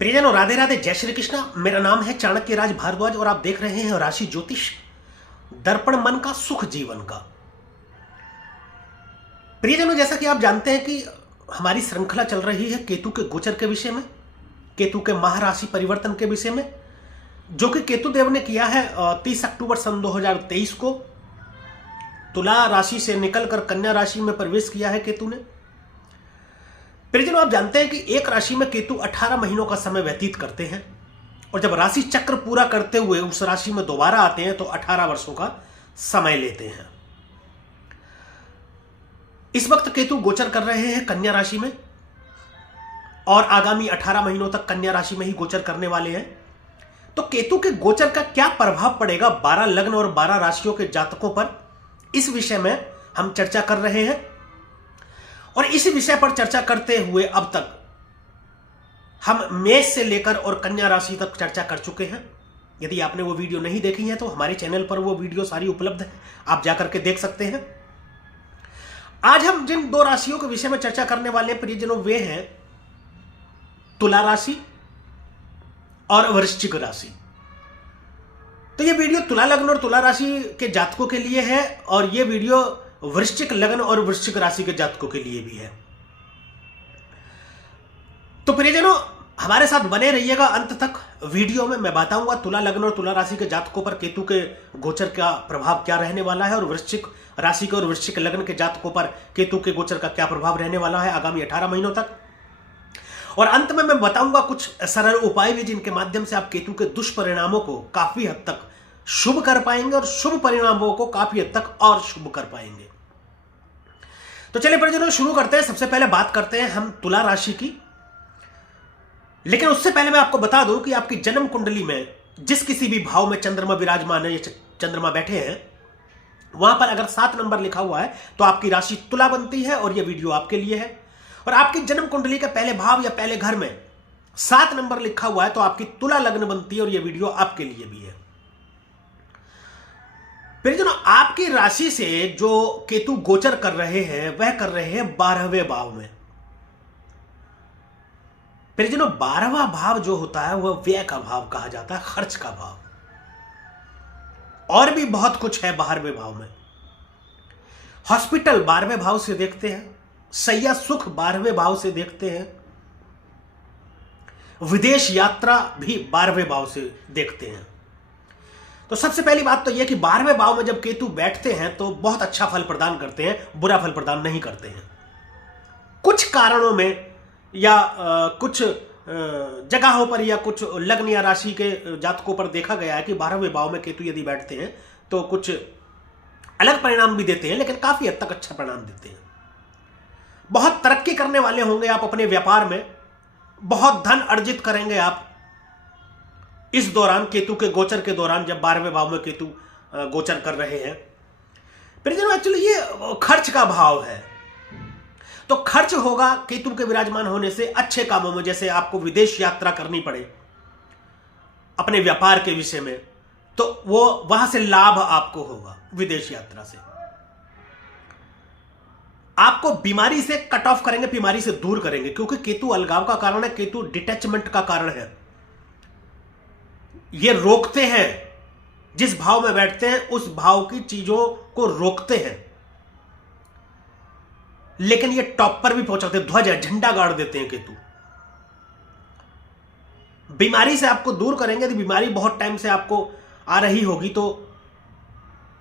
प्रियजनों, राधे राधे, जय श्री कृष्णा। मेरा नाम है चाणक्य राज भारद्वाज और आप देख रहे हैं राशि ज्योतिष दर्पण मन का सुख जीवन का। प्रियजनों, जैसा कि आप जानते हैं कि हमारी श्रृंखला चल रही है केतु के गोचर के विषय में, केतु के महाराशि परिवर्तन के विषय में, जो कि केतु देव ने किया है 30 अक्टूबर सन 2023 को। तुला राशि से निकलकर कन्या राशि में प्रवेश किया है केतु ने। प्रियजनों, आप जानते हैं कि एक राशि में केतु 18 महीनों का समय व्यतीत करते हैं और जब राशि चक्र पूरा करते हुए उस राशि में दोबारा आते हैं तो 18 वर्षों का समय लेते हैं। इस वक्त केतु गोचर कर रहे हैं कन्या राशि में और आगामी 18 महीनों तक कन्या राशि में ही गोचर करने वाले हैं। तो केतु के गोचर का क्या प्रभाव पड़ेगा 12 लग्न और 12 राशियों के जातकों पर, इस विषय में हम चर्चा कर रहे हैं। और इस विषय पर चर्चा करते हुए अब तक हम मेष से लेकर और कन्या राशि तक चर्चा कर चुके हैं। यदि आपने वो वीडियो नहीं देखी है तो हमारे चैनल पर वो वीडियो सारी उपलब्ध है, आप जाकर के देख सकते हैं। आज हम जिन दो राशियों के विषय में चर्चा करने वाले हैं प्रियजनों, वे हैं तुला राशि और वृश्चिक राशि। तो ये वीडियो तुला लग्न और तुला राशि के जातकों के लिए है और ये वीडियो वृश्चिक लग्न और वृश्चिक राशि के जातकों के लिए भी है। तो प्रियजनों, हमारे साथ बने रहिएगा अंत तक। वीडियो में मैं बताऊंगा तुला लग्न और तुला राशि के जातकों पर केतु के गोचर का प्रभाव क्या रहने वाला है और वृश्चिक राशि के और वृश्चिक लग्न के जातकों पर केतु के गोचर का क्या प्रभाव रहने वाला है आगामी 18 महीनों तक। और अंत में मैं बताऊंगा कुछ सरल उपाय भी जिनके माध्यम से आप केतु के दुष्परिणामों को काफी हद तक शुभ कर पाएंगे और शुभ परिणामों को काफी हद तक और शुभ कर पाएंगे। तो चलिए प्रियजनों, शुरू करते हैं। सबसे पहले बात करते हैं हम तुला राशि की। लेकिन उससे पहले मैं आपको बता दूं कि आपकी जन्म कुंडली में जिस किसी भी भाव में चंद्रमा विराजमान है या चंद्रमा बैठे हैं, वहां पर अगर 7 नंबर लिखा हुआ है तो आपकी राशि तुला बनती है और यह वीडियो आपके लिए है। और आपकी जन्म कुंडली के पहले भाव या पहले घर में 7 नंबर लिखा हुआ है तो आपकी तुला लग्न बनती है और यह वीडियो आपके लिए भी है। प्रियजनों, आपकी राशि से जो केतु गोचर कर रहे हैं वह कर रहे हैं 12वें भाव में। प्रियजनों, 12वां भाव जो होता है वह व्यय का भाव कहा जाता है, खर्च का भाव। और भी बहुत कुछ है 12वें भाव में। हॉस्पिटल 12वें भाव से देखते हैं, सैया सुख 12वें भाव से देखते हैं, विदेश यात्रा भी 12वें भाव से देखते हैं। तो सबसे पहली बात तो यह कि 12वें भाव में जब केतु बैठते हैं तो बहुत अच्छा फल प्रदान करते हैं, बुरा फल प्रदान नहीं करते हैं। कुछ कारणों में या कुछ जगहों पर या कुछ लग्न या राशि के जातकों पर देखा गया है कि 12वें भाव में केतु यदि बैठते हैं तो कुछ अलग परिणाम भी देते हैं, लेकिन काफी हद तक अच्छा परिणाम देते हैं। बहुत तरक्की करने वाले होंगे आप अपने व्यापार में, बहुत धन अर्जित करेंगे आप इस दौरान, केतु के गोचर के दौरान, जब 12वें भाव में केतु गोचर कर रहे हैं। प्रियजनों, एक्चुअली ये खर्च का भाव है, तो खर्च होगा केतु के विराजमान होने से अच्छे कामों में। जैसे आपको विदेश यात्रा करनी पड़े अपने व्यापार के विषय में, तो वो वहां से लाभ आपको होगा विदेश यात्रा से। आपको बीमारी से कट ऑफ करेंगे, बीमारी से दूर करेंगे, क्योंकि केतु अलगाव का कारण है, केतु डिटैचमेंट का कारण है। ये रोकते हैं, जिस भाव में बैठते हैं उस भाव की चीजों को रोकते हैं, लेकिन ये टॉप पर भी पहुंचाते हैं, ध्वज झंडा गाड़ देते हैं केतु। बीमारी से आपको दूर करेंगे। यदि बीमारी बहुत टाइम से आपको आ रही होगी तो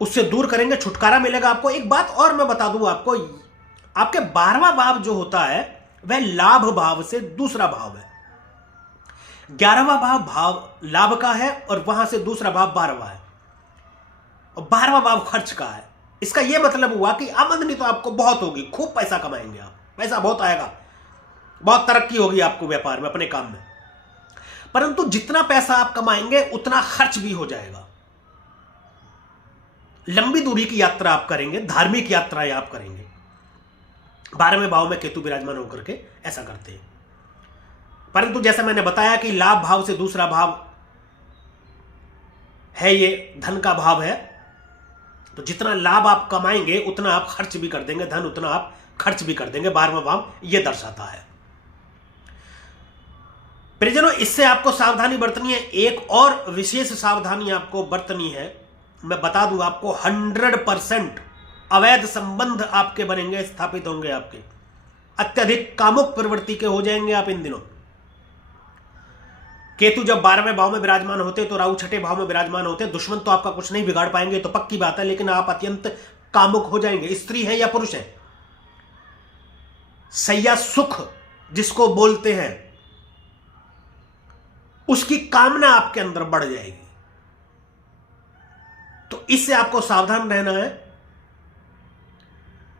उससे दूर करेंगे, छुटकारा मिलेगा आपको। एक बात और मैं बता दूं आपको, आपके 12वां भाव जो होता है वह लाभ भाव से दूसरा भाव है। 11वां भाव लाभ का है और वहां से दूसरा भाव 12वां है और 12वां भाव खर्च का है। इसका यह मतलब हुआ कि आमदनी तो आपको बहुत होगी, खूब पैसा कमाएंगे आप, पैसा बहुत आएगा, बहुत तरक्की होगी आपको व्यापार में, अपने काम में। परंतु जितना पैसा आप कमाएंगे उतना खर्च भी हो जाएगा। लंबी दूरी की यात्रा आप करेंगे, धार्मिक यात्राएं आप करेंगे। 12वें भाव में केतु विराजमान होकर के ऐसा करते हैं। परंतु जैसा मैंने बताया कि लाभ भाव से दूसरा भाव है, ये धन का भाव है, तो जितना लाभ आप कमाएंगे उतना आप खर्च भी कर देंगे, धन उतना आप खर्च भी कर देंगे। 12वां भाव यह दर्शाता है। प्रियजनों, इससे आपको सावधानी बरतनी है। एक और विशेष सावधानी आपको बरतनी है, मैं बता दूं आपको, 100% अवैध संबंध आपके बनेंगे, स्थापित होंगे आपके। अत्यधिक कामुक प्रवृत्ति के हो जाएंगे आप इन दिनों। केतु जब 12वें भाव में विराजमान होते तो राहु 6ठे भाव में विराजमान होते, दुश्मन तो आपका कुछ नहीं बिगाड़ पाएंगे, तो पक्की बात है, लेकिन आप अत्यंत कामुक हो जाएंगे, स्त्री है या पुरुष है। सैया सुख जिसको बोलते हैं, उसकी कामना आपके अंदर बढ़ जाएगी। तो इससे आपको सावधान रहना है।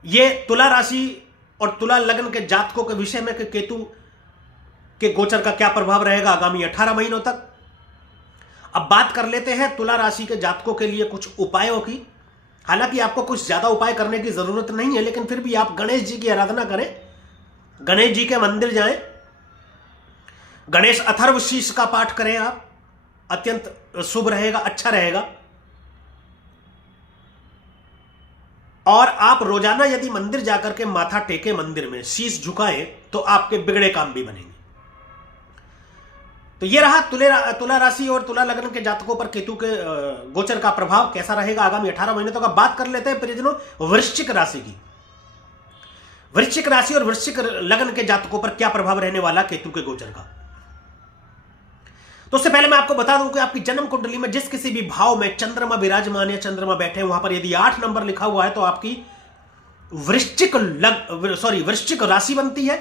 यह तुला राशि और तुला लग्न के जातकों के विषय में कि केतु के गोचर का क्या प्रभाव रहेगा आगामी 18 महीनों तक। अब बात कर लेते हैं तुला राशि के जातकों के लिए कुछ उपायों की। हालांकि आपको कुछ ज्यादा उपाय करने की जरूरत नहीं है, लेकिन फिर भी आप गणेश जी की आराधना करें, गणेश जी के मंदिर जाएं, गणेश अथर्व शीर्ष का पाठ करें, आप अत्यंत शुभ रहेगा, अच्छा रहेगा। और आप रोजाना यदि मंदिर जाकर के माथा टेके, मंदिर में शीश झुकाएं, तो आपके बिगड़े काम भी बनेंगे। तो यह रहा तुला राशि और तुला लग्न के जातकों पर केतु के गोचर का प्रभाव कैसा रहेगा आगामी 18 महीने तक। बात कर लेते हैं प्रियजनों वृश्चिक राशि की। वृश्चिक राशि और वृश्चिक लग्न के जातकों पर क्या प्रभाव रहने वाला केतु के गोचर का। तो उससे पहले मैं आपको बता दूं कि आपकी जन्म कुंडली में जिस किसी भी भाव में चंद्रमा विराजमान या चंद्रमा बैठे, वहां पर यदि 8 नंबर लिखा हुआ है तो आपकी वृश्चिक राशि बनती है।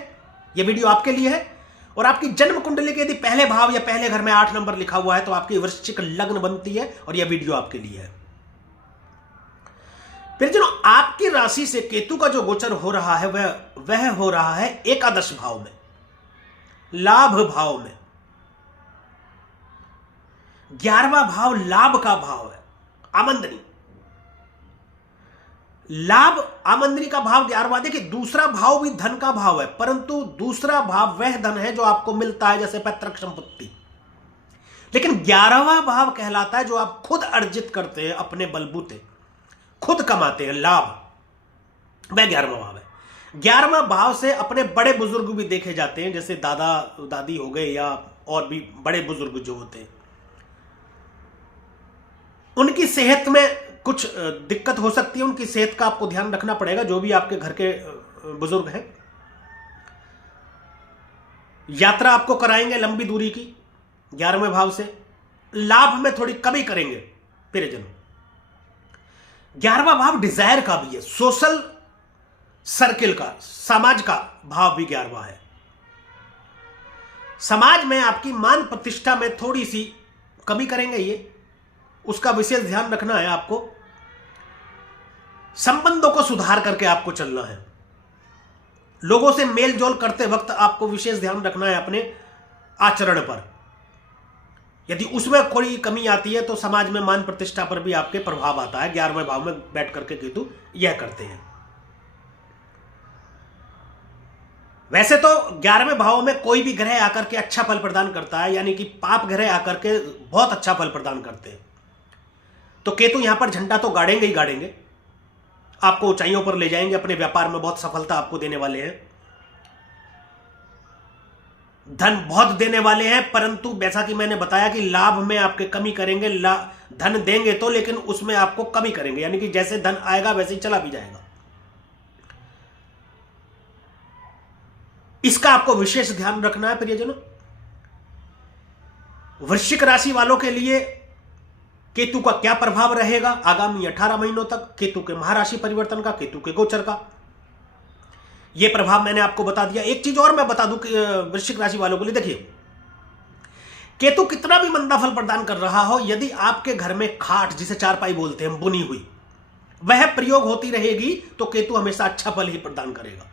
यह वीडियो आपके लिए है। और आपकी जन्म कुंडली के यदि पहले भाव या पहले घर में 8 नंबर लिखा हुआ है तो आपकी वृश्चिक लग्न बनती है, और यह वीडियो आपके लिए है। फिर जो आपकी राशि से केतु का जो गोचर हो रहा है वह हो रहा है एकादश भाव में, लाभ भाव में। 11वां भाव लाभ का भाव है, आमंदनी। लाभ आमंदनी का भाव 11वां। देखिए दूसरा भाव भी धन का भाव है, परंतु दूसरा भाव वह धन है जो आपको मिलता है, जैसे पैतृक संपत्ति। लेकिन 11वां भाव कहलाता है जो आप खुद अर्जित करते हैं, अपने बलबूते खुद कमाते हैं, लाभ, वह 11वां भाव है। 11वां भाव से अपने बड़े बुजुर्ग भी देखे जाते हैं, जैसे दादा दादी हो गए या और भी बड़े बुजुर्ग जो होते हैं। उनकी सेहत में कुछ दिक्कत हो सकती है, उनकी सेहत का आपको ध्यान रखना पड़ेगा, जो भी आपके घर के बुजुर्ग हैं। यात्रा आपको कराएंगे लंबी दूरी की 11वें भाव से। लाभ में थोड़ी कमी करेंगे प्रियजन। 11वां भाव डिजायर का भी है, सोशल सर्किल का, समाज का भाव भी 11वां है। समाज में आपकी मान प्रतिष्ठा में थोड़ी सी कमी करेंगे ये, उसका विशेष ध्यान रखना है आपको। संबंधों को सुधार करके आपको चलना है। लोगों से मेल जोल करते वक्त आपको विशेष ध्यान रखना है अपने आचरण पर। यदि उसमें कोई कमी आती है तो समाज में मान प्रतिष्ठा पर भी आपके प्रभाव आता है। 11वें भाव में बैठ करके केतु यह करते हैं। वैसे तो 11वें भाव में कोई भी ग्रह आकर के अच्छा फल प्रदान करता है, यानी कि पाप ग्रह आकर के बहुत अच्छा फल प्रदान करते हैं। तो केतु यहां पर झंडा तो गाड़ेंगे ही गाड़ेंगे, आपको ऊंचाइयों पर ले जाएंगे, अपने व्यापार में बहुत सफलता आपको देने वाले हैं, धन बहुत देने वाले हैं। परंतु जैसा कि मैंने बताया कि लाभ में आपके कमी करेंगे। धन देंगे तो, लेकिन उसमें आपको कमी करेंगे, यानी कि जैसे धन आएगा वैसे ही चला भी जाएगा। इसका आपको विशेष ध्यान रखना है प्रियजनों। वृश्चिक राशि वालों के लिए केतु का क्या प्रभाव रहेगा आगामी 18 महीनों तक, केतु के महाराशि परिवर्तन का, केतु के गोचर का, यह प्रभाव मैंने आपको बता दिया। एक चीज और मैं बता दूं कि वृश्चिक राशि वालों के लिए, देखिए केतु कितना भी मंदा फल प्रदान कर रहा हो, यदि आपके घर में खाट, जिसे चारपाई बोलते हैं, बुनी हुई, वह प्रयोग होती रहेगी तो केतु हमेशा अच्छा फल ही प्रदान करेगा।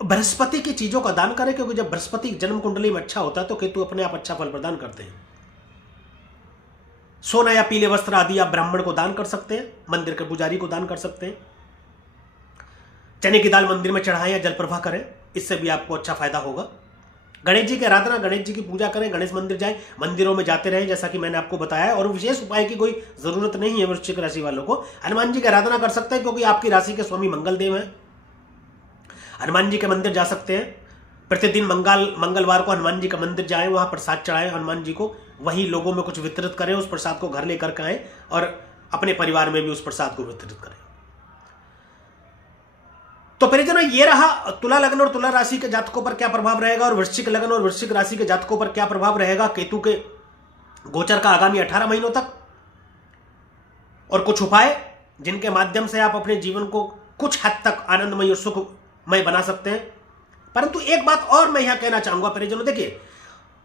बृहस्पति की चीजों का दान करें, क्योंकि जब बृहस्पति जन्म कुंडली में अच्छा होता है तो केतु अपने आप अच्छा फल प्रदान करते हैं। सोना या पीले वस्त्र आदि आप ब्राह्मण को दान कर सकते हैं, मंदिर के पुजारी को दान कर सकते हैं। चने की दाल मंदिर में चढ़ाएं या जल प्रवाह करें, इससे भी आपको अच्छा फायदा होगा। गणेश जी की आराधना, गणेश जी की पूजा करें, गणेश मंदिर जाएं, मंदिरों में जाते रहें, जैसा कि मैंने आपको बताया। और विशेष उपाय की कोई जरूरत नहीं है वृश्चिक राशि वालों को। हनुमान जी की आराधना कर सकते हैं, क्योंकि आपकी राशि के स्वामी मंगल देव हैं। हनुमान जी के मंदिर जा सकते हैं, प्रतिदिन मंगलवार को हनुमान जी का मंदिर जाएं, वहां प्रसाद चढ़ाएं हनुमान जी को, वहीं लोगों में कुछ वितरित करें, उस प्रसाद को घर लेकर के आएं और अपने परिवार में भी उस प्रसाद को वितरित करें। तो परिजनों, ये रहा तुला लग्न और तुला राशि के जातकों पर क्या प्रभाव रहेगा और वृश्चिक लग्न और वृश्चिक राशि के जातकों पर क्या प्रभाव रहेगा केतु के गोचर का आगामी 18 महीनों तक, और कुछ उपाय जिनके माध्यम से आप अपने जीवन को कुछ हद तक आनंदमय और सुखमय बना सकते हैं। परंतु एक बात और मैं यहां कहना चाहूंगा परिजनों, देखिए,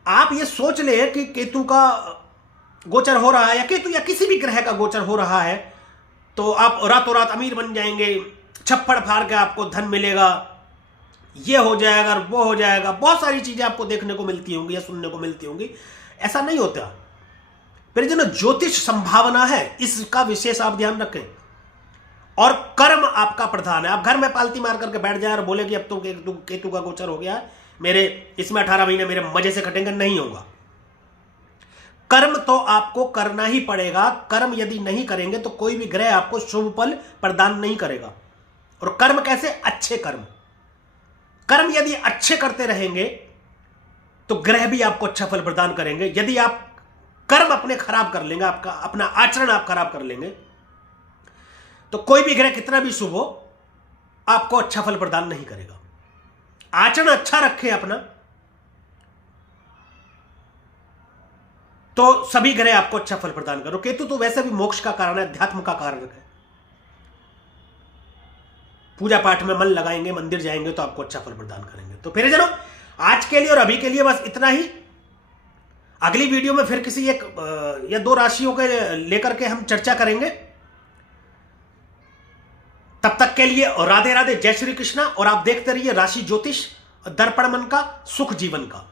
आप ये सोच ले कि केतु का गोचर हो रहा है या केतु या किसी भी ग्रह का गोचर हो रहा है तो आप रातों रात अमीर बन जाएंगे, छप्पड़ फाड़ के आपको धन मिलेगा, ये हो जाएगा वो हो जाएगा, बहुत सारी चीजें आपको देखने को मिलती होंगी या सुनने को मिलती होंगी। ऐसा नहीं होता परिजनों। ज्योतिष संभावना है, इसका विशेष आप ध्यान रखें, और कर्म आपका प्रधान है। आप घर में पालती मार करके बैठ जाए और बोले कि अब तो केतु का गोचर हो गया, मेरे इसमें 18 महीने मेरे मजे से कटेंगे, नहीं होगा। कर्म तो आपको करना ही पड़ेगा। कर्म यदि नहीं करेंगे तो कोई भी ग्रह आपको शुभ फल प्रदान नहीं करेगा। और कर्म कैसे? अच्छे कर्म। कर्म यदि अच्छे करते रहेंगे तो ग्रह भी आपको अच्छा फल प्रदान करेंगे। यदि आप कर्म अपने खराब कर लेंगे, आपका अपना आचरण आप खराब कर लेंगे, तो कोई भी ग्रह कितना भी शुभ हो आपको अच्छा फल प्रदान नहीं करेगा। आचरण अच्छा रखें अपना, तो सभी ग्रह आपको अच्छा फल प्रदान करो। केतु तो वैसे भी मोक्ष का कारण है, अध्यात्म का कारण है। पूजा पाठ में मन लगाएंगे, मंदिर जाएंगे तो आपको अच्छा फल प्रदान करेंगे। तो फिर जनो, आज के लिए और अभी के लिए बस इतना ही। अगली वीडियो में फिर किसी एक या दो राशियों के लेकर के हम चर्चा करेंगे। तब तक के लिए राधे राधे, जय श्री कृष्णा। और आप देखते रहिए राशि ज्योतिष, दर्पण मन का, सुख जीवन का।